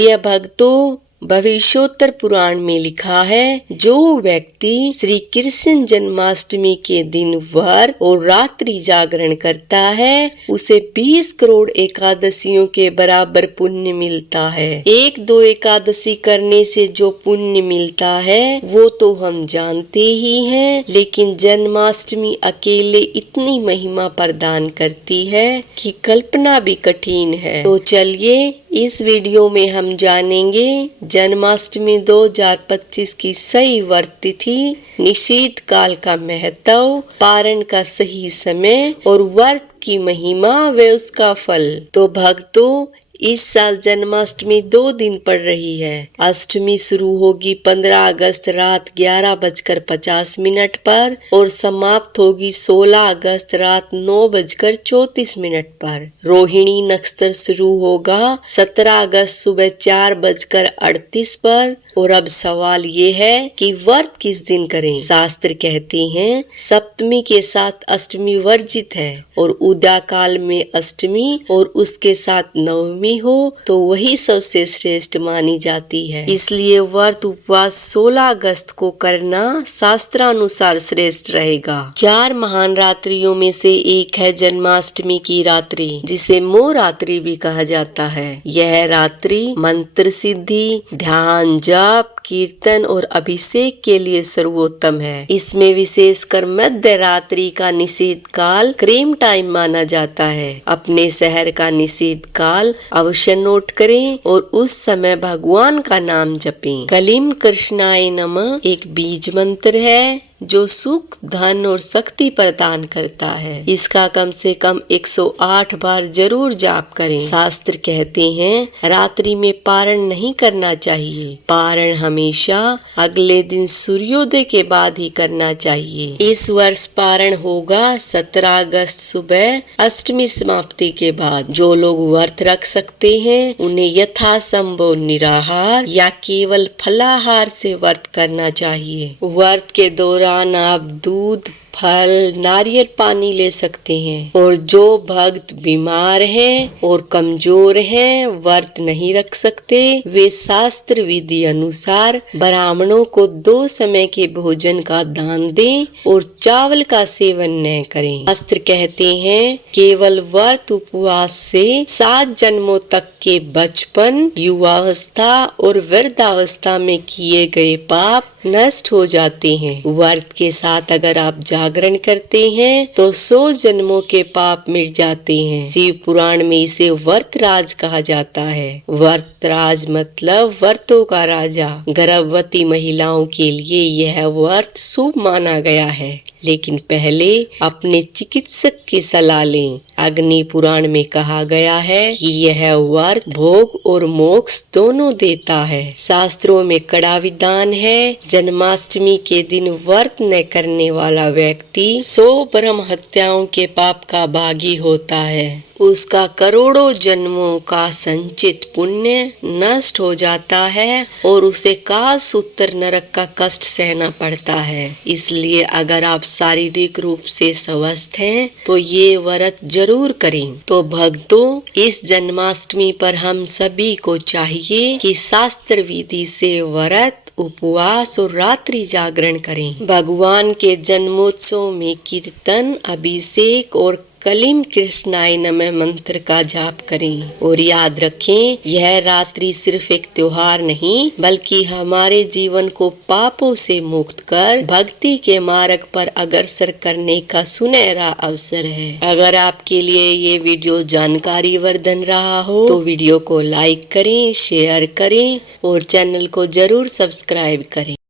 प्रिय भक्तों, भविष्योत्तर पुराण में लिखा है, जो व्यक्ति श्री कृष्ण जन्माष्टमी के दिन व्रत और रात्रि जागरण करता है, उसे 20 करोड़ एकादशियों के बराबर पुण्य मिलता है। 1-2 एकादशी करने से जो पुण्य मिलता है वो तो हम जानते ही हैं, लेकिन जन्माष्टमी अकेले इतनी महिमा प्रदान करती है कि कल्पना भी कठिन है। तो चलिए इस वीडियो में हम जानेंगे जन्माष्टमी 2025 की सही व्रत तिथि, निषेध काल का महत्व, पारण का सही समय और व्रत की महिमा व उसका फल। तो भक्तों, इस साल जन्माष्टमी 2 दिन पड़ रही है। अष्टमी शुरू होगी 15 अगस्त रात 11:50 पर और समाप्त होगी 16 अगस्त रात 9:34 पर। रोहिणी नक्षत्र शुरू होगा 17 अगस्त सुबह 4:38 पर। और अब सवाल ये है कि व्रत किस दिन करें। शास्त्र कहते हैं सप्तमी के साथ अष्टमी वर्जित है और उदय काल में अष्टमी और उसके साथ नवमी हो तो वही सबसे श्रेष्ठ मानी जाती है। इसलिए व्रत उपवास 16 अगस्त को करना शास्त्रानुसार श्रेष्ठ रहेगा। 4 महान रात्रियों में से एक है जन्माष्टमी की रात्रि, जिसे मोह रात्रि भी कहा जाता है। यह रात्रि मंत्र सिद्धि, ध्यान, जाप, कीर्तन और अभिषेक के लिए सर्वोत्तम है। इसमें विशेषकर मध्य रात्रि का निषेध काल क्रीम टाइम माना जाता है। अपने शहर का निषेध काल अवश्य नोट करें और उस समय भगवान का नाम जपें। कलीम कृष्णाय नमः एक बीज मंत्र है जो सुख, धन और शक्ति प्रदान करता है। इसका कम से कम 108 बार जरूर जाप करें। शास्त्र कहते हैं रात्रि में पारण नहीं करना चाहिए। पारण हमेशा अगले दिन सूर्योदय के बाद ही करना चाहिए। इस वर्ष पारण होगा 17 अगस्त सुबह अष्टमी समाप्ति के बाद। जो लोग व्रत रख सकते हैं उन्हें यथासंभव निराहार या केवल फलाहार से व्रत करना चाहिए। व्रत के दौरान आप दूध, फल, नारियल पानी ले सकते हैं। और जो भक्त बीमार हैं और कमजोर हैं, व्रत नहीं रख सकते, वे शास्त्र विधि अनुसार ब्राह्मणों को 2 समय के भोजन का दान दें और चावल का सेवन न करें। शास्त्र कहते हैं केवल व्रत उपवास से 7 जन्मों तक के बचपन, युवावस्था और वृद्धावस्था में किए गए पाप नष्ट हो जाते हैं। व्रत के साथ अगर आप जागरण करते हैं तो 100 जन्मों के पाप मिट जाते हैं। शिव पुराण में इसे व्रतराज कहा जाता है। व्रतराज मतलब व्रतों का राजा। गर्भवती महिलाओं के लिए यह व्रत शुभ माना गया है, लेकिन पहले अपने चिकित्सक की सलाह लें। अग्नि पुराण में कहा गया है कि यह व्रत भोग और मोक्ष दोनों देता है। शास्त्रों में कड़ा विधान है, जन्माष्टमी के दिन व्रत न करने वाला व्यक्ति 100 ब्रह्म हत्याओं के पाप का भागी होता है। उसका करोड़ों जन्मों का संचित पुण्य नष्ट हो जाता है और उसे कालसूत्र नरक का कष्ट सहना पड़ता है। इसलिए अगर आप शारीरिक रूप से स्वस्थ हैं तो ये व्रत जरूर करें। तो भक्तों, इस जन्माष्टमी पर हम सभी को चाहिए कि शास्त्र विधि से व्रत, उपवास और रात्रि जागरण करें। भगवान के जन्मोत्सव में कीर्तन, अभिषेक और कलीम कृष्णाय नमः मंत्र का जाप करें। और याद रखें, यह रात्रि सिर्फ एक त्योहार नहीं बल्कि हमारे जीवन को पापों से मुक्त कर भक्ति के मार्ग पर अग्रसर करने का सुनहरा अवसर है। अगर आपके लिए ये वीडियो जानकारी वर्धन रहा हो तो वीडियो को लाइक करें, शेयर करें और चैनल को जरूर सब्सक्राइब करें।